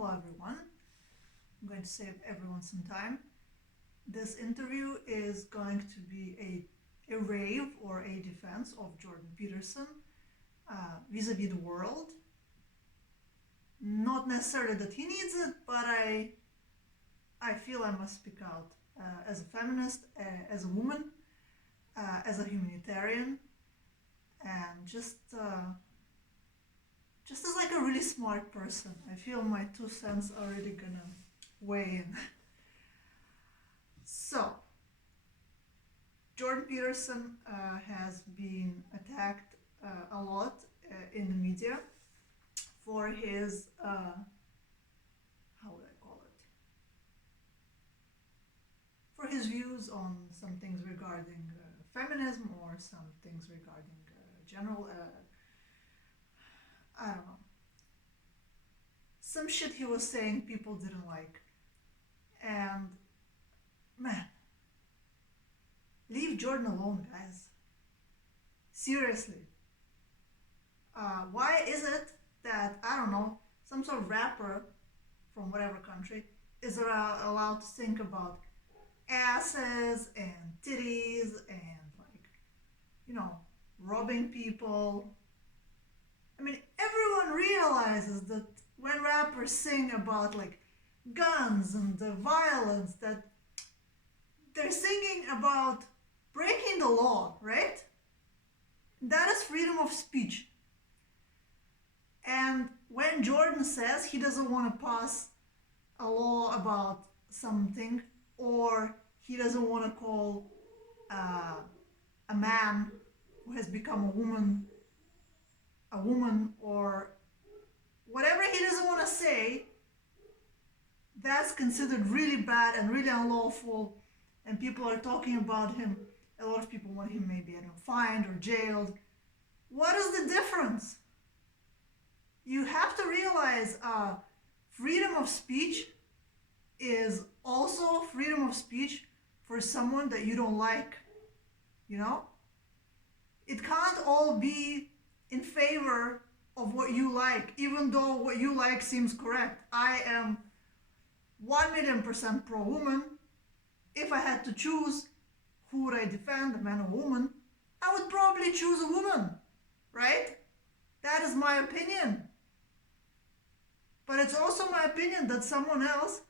Hello everyone. I'm going to save everyone some time. This interview is going to be a rave or a defense of Jordan Peterson vis-a-vis the world. Not necessarily that he needs it, but I feel I must speak out as a feminist, as a woman, as a humanitarian, and just as like a really smart person. I feel my 2 cents are really gonna weigh in. So, Jordan Peterson has been attacked a lot in the media for his, how would I call it? For his views on some things regarding feminism or some things regarding general, I don't know. Some shit he was saying people didn't like. And, man, leave Jordan alone, guys. Seriously. Why is it that, I don't know, some sort of rapper from whatever country is allowed to think about asses and titties and, like, robbing people? I mean, everyone realizes that when rappers sing about, like, guns and the violence, that they're singing about breaking the law, right? That is freedom of speech. And when Jordan says he doesn't want to pass a law about something, or he doesn't want to call a man who has become a woman, or whatever he doesn't want to say, that's considered really bad and really unlawful, and people are talking about him. A lot of people want him maybe, fined or jailed. What is the difference? You have to realize freedom of speech is also freedom of speech for someone that you don't like, It can't all be in favor of what you like, even though what you like seems correct. I am 1,000,000% pro-woman. If I had to choose who would I defend, a man or woman, I would probably choose a woman, right? That is my opinion. But it's also my opinion that someone else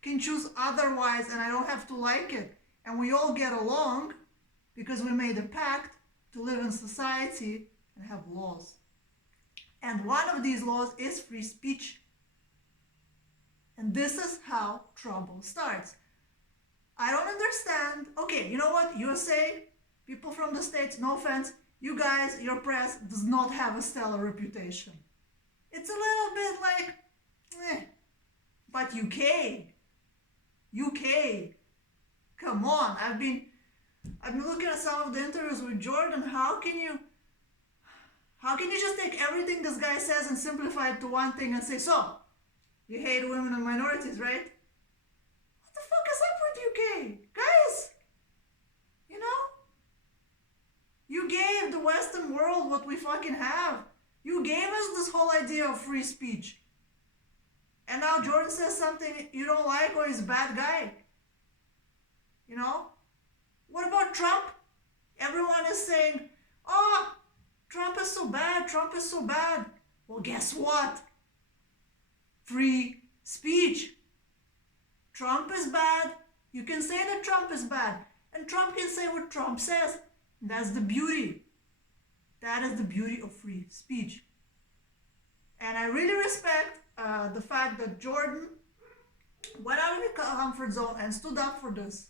can choose otherwise, and I don't have to like it. And we all get along because we made a pact to live in society and have laws. And one of these laws is free speech. And this is how trouble starts. I don't understand. Okay, you know what? USA, people from the States, no offense, you guys, your press does not have a stellar reputation. It's a little bit like, But UK, come on. I've been looking at some of the interviews with Jordan. How can you just take everything this guy says and simplify it to one thing and say, so, you hate women and minorities, right? What the fuck is up with UK? Guys, you gave the Western world what we fucking have. You gave us this whole idea of free speech. And now Jordan says something you don't like, or he's a bad guy. What about Trump? Everyone is saying, oh, Trump is so bad, Trump is so bad. Well, guess what? Free speech. Trump is bad. You can say that Trump is bad. And Trump can say what Trump says. That's the beauty. That is the beauty of free speech. And I really respect the fact that Jordan went out of his comfort zone and stood up for this.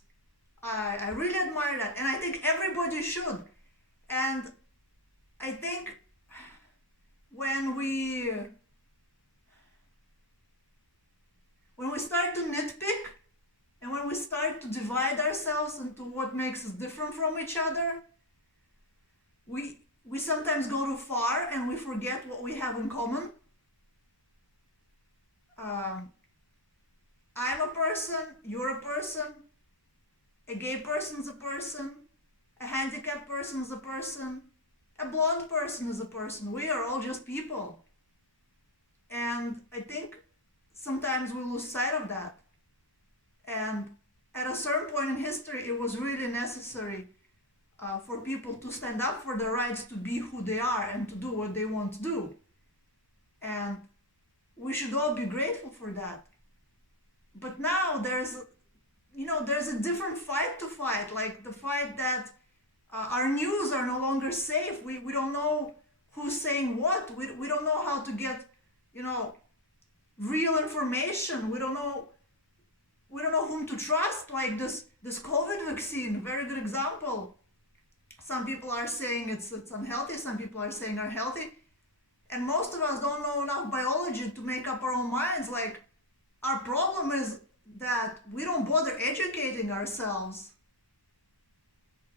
I really admire that. And I think everybody should. And I think when we start to nitpick and when we start to divide ourselves into what makes us different from each other, we sometimes go too far and we forget what we have in common. I'm a person, you're a person, a gay person's a person, a handicapped person is a person, a blonde person is a person. We are all just people. And I think sometimes we lose sight of that. And at a certain point in history, it was really necessary for people to stand up for their rights to be who they are and to do what they want to do. And we should all be grateful for that. But now there's a different fight to fight, like the fight that our news are no longer safe. We don't know who's saying what. We don't know how to get, real information. We don't know whom to trust. Like this COVID vaccine, very good example. Some people are saying it's unhealthy, some people are saying are healthy. And most of us don't know enough biology to make up our own minds. Like, our problem is that we don't bother educating ourselves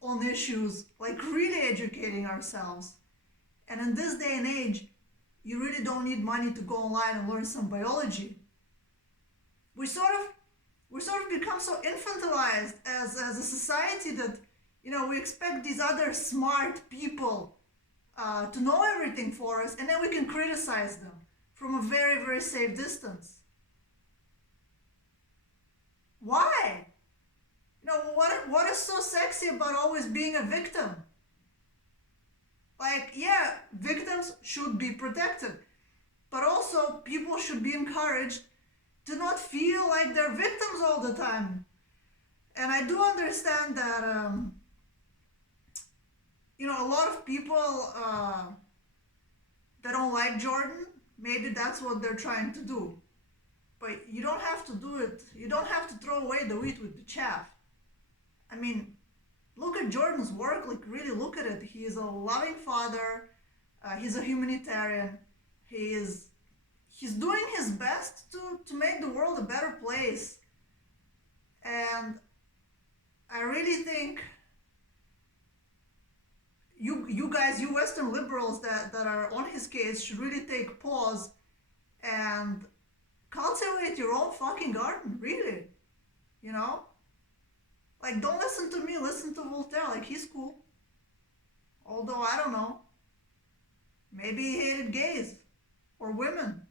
on issues, like really educating ourselves. And in this day and age, you really don't need money to go online and learn some biology. We sort of become so infantilized as a society that, we expect these other smart people to know everything for us, and then we can criticize them from a very, very safe distance. Why? What is so sexy about always being a victim? Like, yeah, victims should be protected, but also people should be encouraged to not feel like they're victims all the time. And I do understand that, a lot of people that don't like Jordan, maybe that's what they're trying to do. But you don't have to do it. You don't have to throw away the wheat with the chaff. I mean, look at Jordan's work, like really look at it. He is a loving father. He's a humanitarian. He's doing his best to make the world a better place. And I really think you guys, you Western liberals that are on his case should really take pause and cultivate your own fucking garden, really. Like, don't listen to me, listen to Voltaire. Like, he's cool. Although, I don't know. Maybe he hated gays. Or women.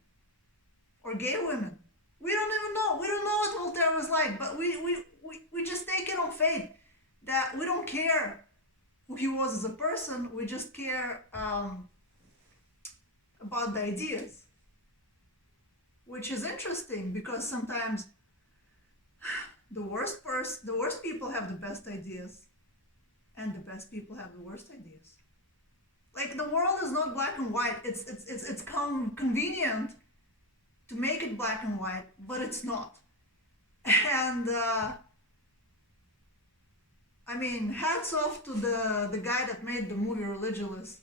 Or gay women. We don't even know. We don't know what Voltaire was like. But we just take it on faith that we don't care who he was as a person. We just care about the ideas. Which is interesting, because sometimes the worst people have the best ideas, and the best people have the worst ideas. Like, the world is not black and white. It's convenient to make it black and white, but it's not. And hats off to the guy that made the movie Religulous.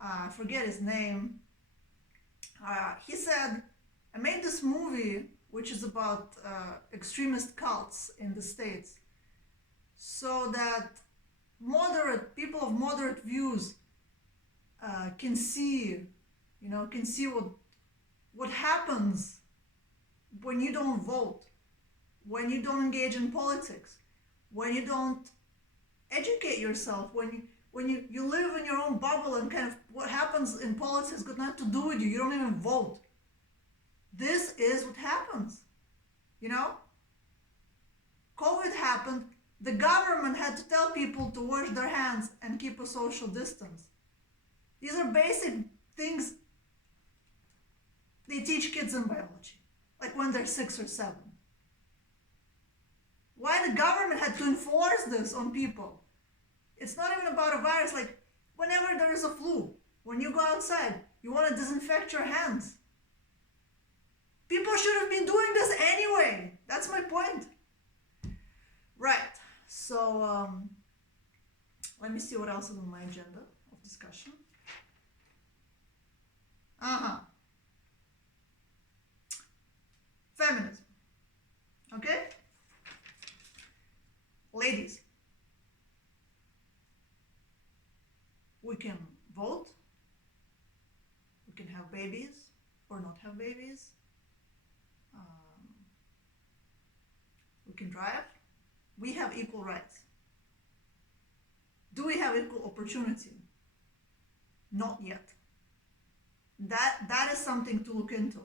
I forget his name. He said, I made this movie which is about extremist cults in the States, so that people of moderate views can see what happens when you don't vote, when you don't engage in politics, when you don't educate yourself, when you live in your own bubble, and kind of what happens in politics got nothing to do with you. You don't even vote. This is what happens, COVID happened. The government had to tell people to wash their hands and keep a social distance. These are basic things they teach kids in biology, like when they're 6 or 7. Why the government had to enforce this on people? It's not even about a virus. Like, whenever there is a flu, when you go outside, you want to disinfect your hands. People should have been doing this anyway. That's my point. Right. So, let me see what else is on my agenda of discussion. Feminism. Okay? Ladies, we can vote, we can have babies or not have babies, we can drive, we have equal rights. Do we have equal opportunity? Not yet. That is something to look into,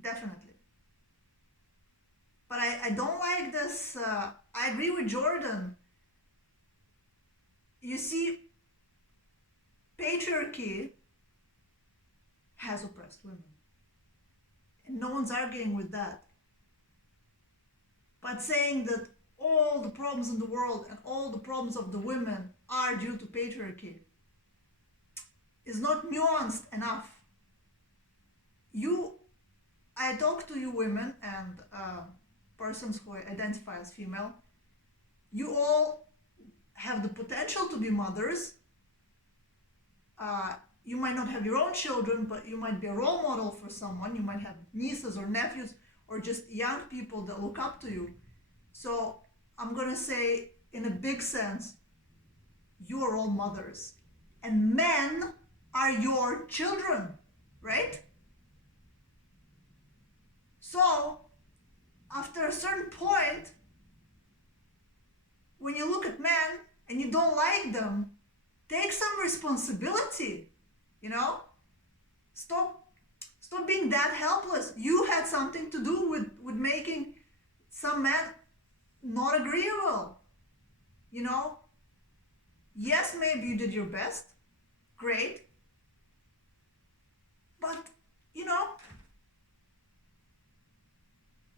definitely. But I don't like this. I agree with Jordan. You see, patriarchy has oppressed women. And no one's arguing with that. But saying that all the problems in the world and all the problems of the women are due to patriarchy is not nuanced enough. I talk to you women and persons who identify as female. You all have the potential to be mothers. You might not have your own children, but you might be a role model for someone. You might have nieces or nephews or just young people that look up to you. So I'm going to say, in a big sense, you are all mothers. And men are your children, right? So, after a certain point, when you look at men and you don't like them, take some responsibility, Stop being that helpless. You had something to do with making some men not agreeable, Yes, maybe you did your best. Great. But,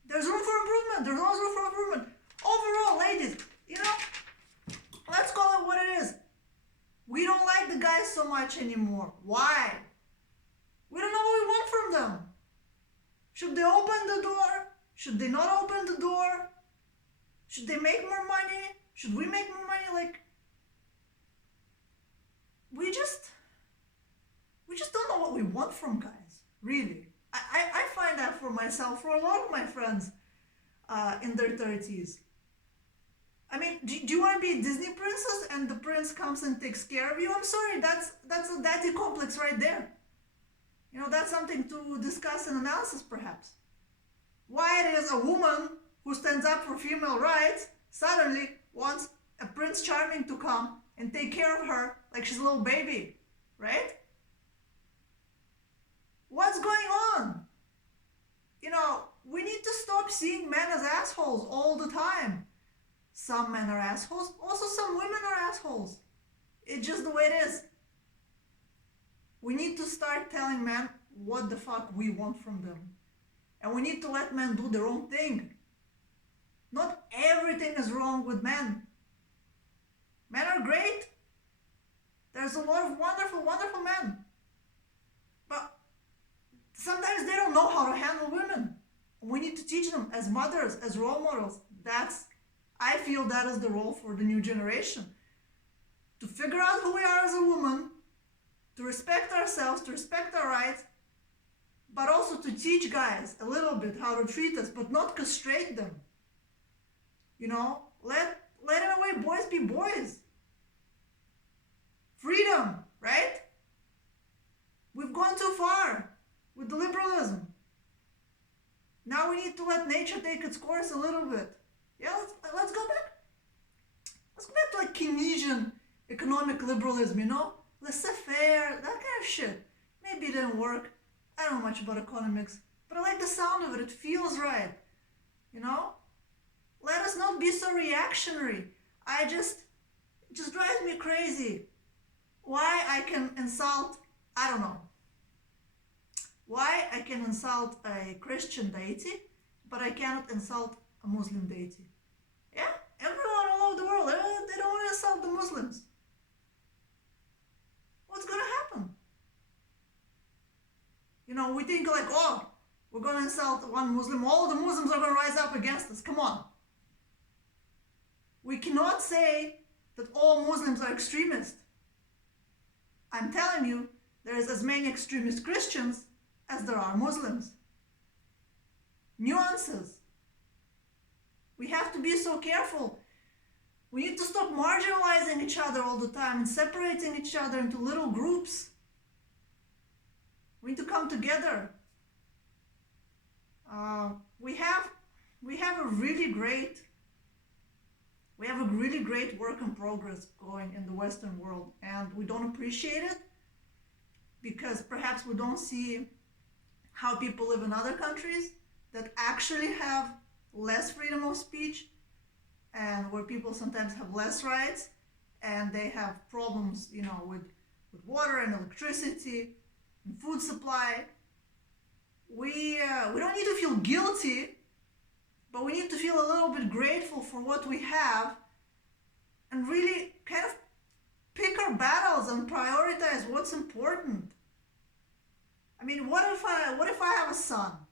there's room for improvement. There's always room for improvement. Overall, ladies, let's call it what it is. We don't like the guys so much anymore. Why? We don't know what we want from them. Should they open the door? Should they not open the door? Should they make more money? Should we make more money? We just don't know what we want from guys, really. I find that for myself, for a lot of my friends in their 30s. I mean, do you want to be a Disney princess and the prince comes and takes care of you? I'm sorry, that's a daddy complex right there. That's something to discuss in analysis, perhaps. Why it is a woman who stands up for female rights suddenly wants a Prince Charming to come and take care of her like she's a little baby, right? What's going on? We need to stop seeing men as assholes all the time. Some men are assholes, also some women are assholes. It's just the way it is. We need to start telling men what the fuck we want from them. And we need to let men do their own thing. Not everything is wrong with men. Men are great. There's a lot of wonderful, wonderful men. But sometimes they don't know how to handle women. We need to teach them as mothers, as role models. I feel that is the role for the new generation. To figure out who we are as a woman, to respect ourselves, to respect our rights, but also to teach guys a little bit how to treat us, but not castrate them. Let in a way boys be boys. Freedom, right? We've gone too far with the liberalism. Now we need to let nature take its course a little bit. Yeah, let's go back. Let's go back to Keynesian economic liberalism, laissez-faire, that kind of shit. Maybe it didn't work. I don't know much about economics, but I like the sound of it. It feels right. Let us not be so reactionary. It just drives me crazy. Why I can insult, I don't know. Why I can insult a Christian deity, but I cannot insult a Muslim deity. Yeah? Everyone all over the world, they don't want to insult the Muslims. What's going to happen? We think we're going to insult one Muslim, all the Muslims are going to rise up against us. Come on. We cannot say that all Muslims are extremists. I'm telling you, there is as many extremist Christians as there are Muslims. Nuances. We have to be so careful. We need to stop marginalizing each other all the time and separating each other into little groups. We need to come together. We have a really great work in progress going in the Western world, and we don't appreciate it because perhaps we don't see how people live in other countries that actually have less freedom of speech, and where people sometimes have less rights, and they have problems, with water and electricity and food supply. We don't need to feel guilty, but we need to feel a little bit grateful for what we have, and really kind of pick our battles and prioritize what's important. I mean, what if I have a son?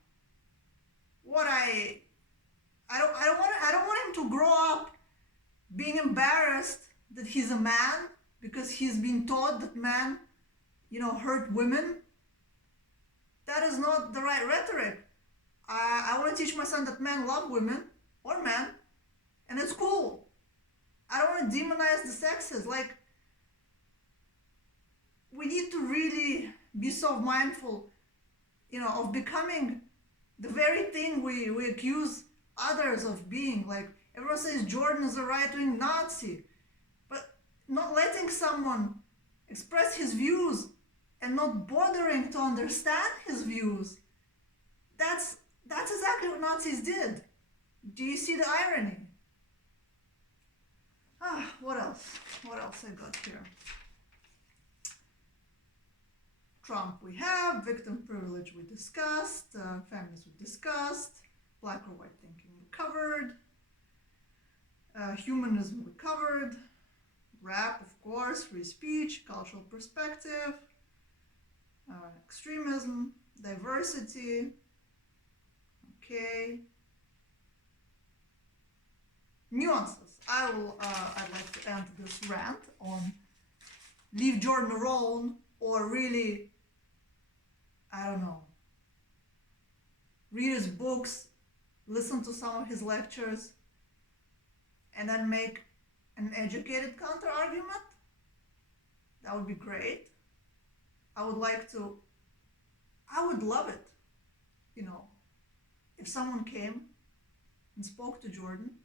I don't want him to grow up being embarrassed that he's a man because he's been taught that men, hurt women. That is not the right rhetoric. I want to teach my son that men love women or men, and it's cool. I don't want to demonize the sexes. Like, we need to really be self-mindful, of becoming the very thing we accuse others of being. Like, everyone says Jordan is a right-wing Nazi, but not letting someone express his views and not bothering to understand his views, that's exactly what Nazis did. Do you see the irony? What else? What else I got here? Trump we have, victim privilege we discussed, feminists we discussed, black or white thinking we covered, humanism we covered, rap of course, free speech, cultural perspective, extremism, diversity, okay, nuances. I'd like to end this rant on leave Jordan alone, or really, I don't know, read his books, listen to some of his lectures, and then make an educated counter argument. That would be great. I would love it, if someone came and spoke to Jordan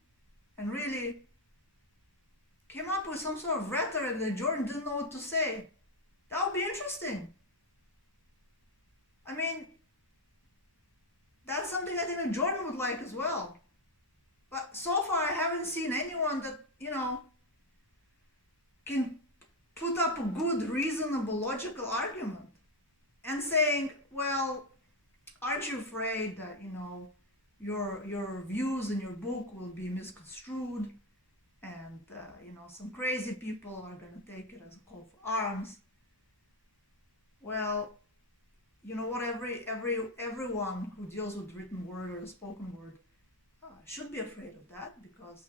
and really came up with some sort of rhetoric that Jordan didn't know what to say. That would be interesting. I mean, that's something I think that Jordan would like as well. But so far I haven't seen anyone that, can put up a good, reasonable, logical argument and saying, well, aren't you afraid that, your views in your book will be misconstrued, and, some crazy people are going to take it as a call for arms? Well, you know what, everyone who deals with written word or the spoken word should be afraid of that, because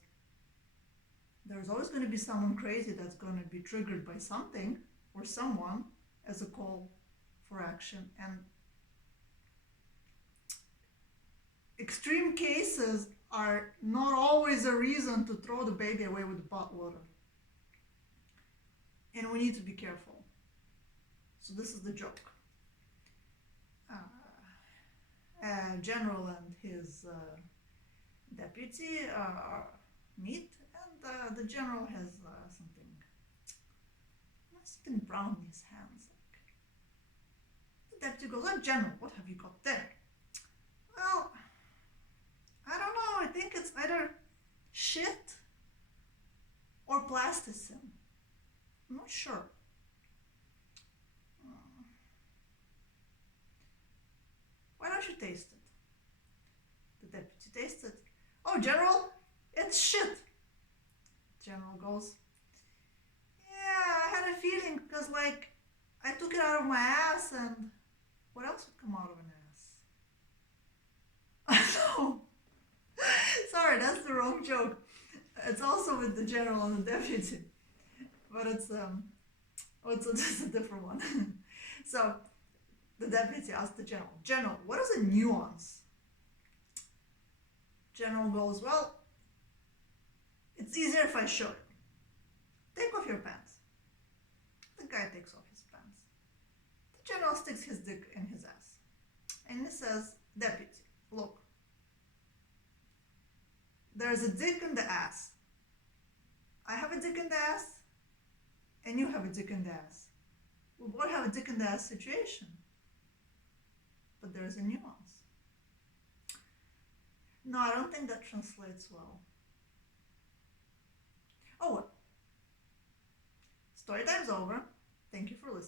there's always going to be someone crazy that's going to be triggered by something or someone as a call for action. And extreme cases are not always a reason to throw the baby away with the bathwater. And we need to be careful. So this is the joke. General and his deputy meet, and the general has something brown in his hands. The deputy goes, "Oh, General, what have you got there?" "Well, I don't know. I think it's either shit or plasticine. I'm not sure." "Why don't you taste it?" The deputy tastes it. "Oh, General, it's shit." General goes, "Yeah, I had a feeling, because I took it out of my ass, and what else would come out of an ass?" No, sorry, that's the wrong joke. It's also with the general and the deputy, but it's just a different one. So the deputy asked the general, "General, what is a nuance?" General goes, "Well, it's easier if I show you. Take off your pants." The guy takes off his pants. The general sticks his dick in his ass. And he says, "Deputy, look. There's a dick in the ass. I have a dick in the ass, and you have a dick in the ass. We both have a dick in the ass situation. But there's a nuance. No, I don't think that translates well. Oh well. Story time's over. Thank you for listening.